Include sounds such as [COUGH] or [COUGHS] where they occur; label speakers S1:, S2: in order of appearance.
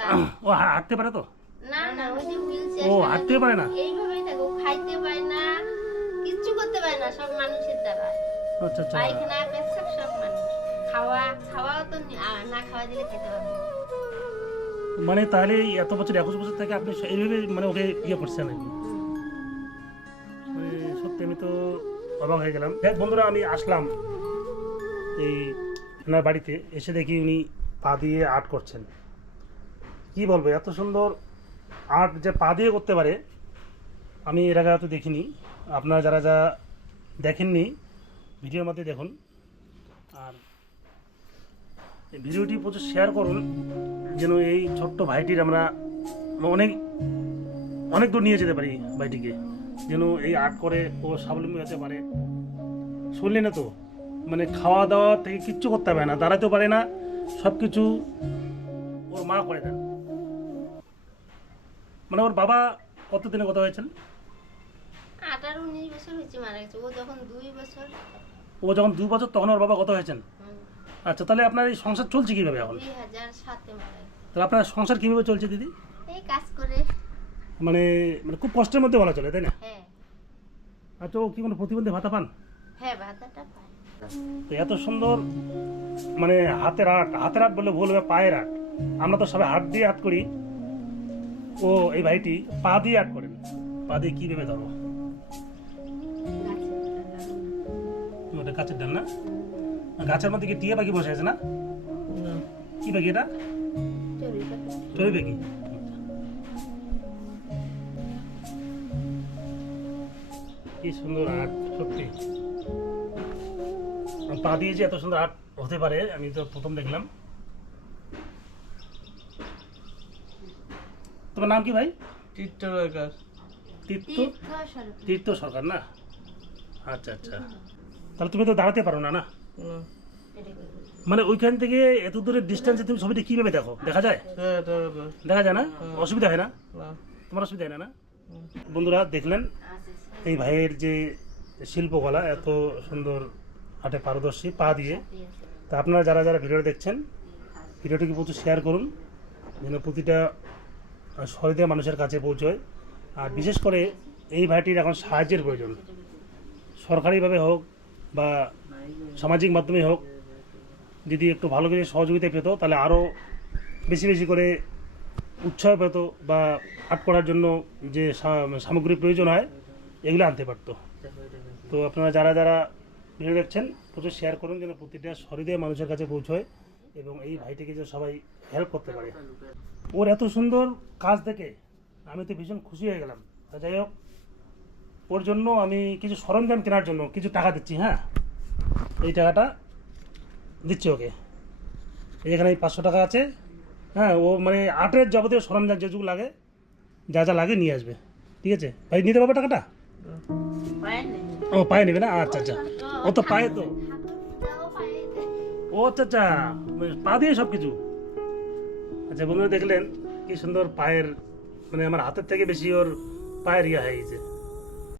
S1: [COUGHS] ও হাঁটতে পারে তো?
S2: না না ওই যে হুইল
S1: ও হাঁটতে পারে না?
S2: এইভাবেই থাকে ও খাইতে পারে না কিচ্ছু করতে পারে না সব মানুষের দ্বারা।
S1: আচ্ছা আচ্ছা।
S2: পায়খানা পেচ্ছাপ সব মানুষ। খাওয়া খাওয়াও তো না খাওয়া দিলে খেতে পারবে
S1: মানে তাহলে এত বছর একুশ বছর থেকে আপনি এইভাবে মানে ওকে ইয়ে করছেন আর কি? মানে সত্যি আমি তো অবাক হয়ে গেলাম। দেখ বন্ধুরা আমি আসলাম এই ওনার বাড়িতে এসে দেখি উনি পা দিয়ে আর্ট করছেন। কি বলব, এত সুন্দর আর্ট যে পা দিয়ে করতে পারে, আমি এর আগে হয়তো দেখিনি। আপনারা যারা যারা দেখেননি, ভিডিওর মধ্যে দেখুন। আর ভিডিওটি প্রচুর শেয়ার করুন, যেন এই ছোট্ট ভাইটির আমরা অনেক অনেক দূর নিয়ে যেতে পারি ভাইটিকে। যেন এই আর্ট করে ও স্বাবলম্বী হতে পারে। শুনলি না তো? মানে খাওয়া দাওয়া থেকে কিচ্ছু করতে হবে না, দাঁড়াতেও পারে না সব কিছু ওর মা করে দেন। মানে ওর বাবা কত দিনে কথা হয়েছেন?
S2: আঠারো উনিশ বছর হয়েছে মারা গেছে। ও যখন দুই বছর।
S1: ও যখন দু বছর তখন ওর বাবা কত হয়েছেন? আচ্ছা তাহলে আপনার এই সংসার চলছে কীভাবে এখন?
S2: দুই হাজার সাতে মারা গেছে।
S1: তাহলে আপনার সংসার কীভাবে চলছে দিদি?
S2: এই কাজ করে।
S1: মানে মানে খুব কষ্টের মধ্যে বলা চলে তাই না?
S2: হ্যাঁ।
S1: আচ্ছা ও কি কোনো প্রতিবন্ধী ভাতা পান?
S2: হ্যাঁ ভাতাটা পায়।
S1: তো এত সুন্দর মানে হাতের আর্ট হাতের আর্ট বলে ভুল হবে পায়ের আর্ট। আমরা তো সবাই হাত দিয়ে হাত করি। ও, এই ভাইটি পা দিয়ে আর্ট করেন পা দিয়ে কী ভেবে ধরো? ওটা গাছের ডাল না? গাছের মধ্যে কি টিয়া পাখি বসে আছে না? কি পাখি এটা। চড়ি পাখি। কি সুন্দর আর্ট, সত্যি। পা দিয়ে যে এত সুন্দর আর্ট হতে পারে, আমি তো প্রথম দেখলাম। তোমার নাম কি ভাই? তীর্থ
S2: তীর্থ?
S1: তীর্থ সরকার। না? আচ্ছা আচ্ছা। তাহলে তুমি তো দাঁড়াতে পারো না না? মানে ওইখান থেকে এত দূরের ডিস্টেন্সে তুমি ছবিটা কীভাবে দেখো? দেখা যায়? দেখা যায়। না? অসুবিধা হয় না? তোমার অসুবিধা হয় না না? বন্ধুরা দেখলেন? এই ভাইয়ের যে শিল্পকলা এত সুন্দর হাটে পারদর্শী পা দিয়ে। তা আপনারা যারা যারা ভিডিও দেখছেন ভিডিওটিকে প্রচুর শেয়ার করুন। যেন প্রতিটা সহৃদয় মানুষের কাছে পৌঁছয়। আর বিশেষ করে এই ভাইটির এখন সাহায্যের প্রয়োজন। সরকারিভাবে হোক বা সামাজিক মাধ্যমে হোক, যদি একটু ভালো করে সহযোগিতা পেত, তাহলে আরও বেশি বেশি করে উৎসাহ পেত বা আর্ট করার জন্য যে সামগ্রী প্রয়োজন হয়, এগুলো আনতে পারতো। তো আপনারা যারা যারা ভিডিও দেখছেন, প্রচুর শেয়ার করুন যেন প্রতিটা সহৃদয় মানুষের কাছে পৌঁছয়। এবং এই ভাইটিকে যে সবাই হেল্প করতে পারে। ওর এত সুন্দর কাজ দেখে আমি তো ভীষণ খুশি হয়ে গেলাম। তা যাই হোক ওর জন্য আমি কিছু সরঞ্জাম কেনার জন্য কিছু টাকা দিচ্ছি হ্যাঁ? এই টাকাটা দিচ্ছি ওকে। এখানে এই পাঁচশো টাকা আছে। হ্যাঁ ও মানে আর্টের যাবতীয় সরঞ্জাম যেটুকু লাগে যা যা লাগে নিয়ে আসবে। ঠিক আছে? ভাই নিতে পারবে টাকাটা? ও পায়ে নেবে না? আচ্ছা আচ্ছা। ও তো পায়ে তো। ও আচ্ছা আচ্ছা। মানে পা দিয়ে সব কিছু আচ্ছা বন্ধুরা দেখলেন কি সুন্দর পায়ের মানে আমার হাতের থেকে বেশি ওর পায়ের ইয়া হয়ে গেছে।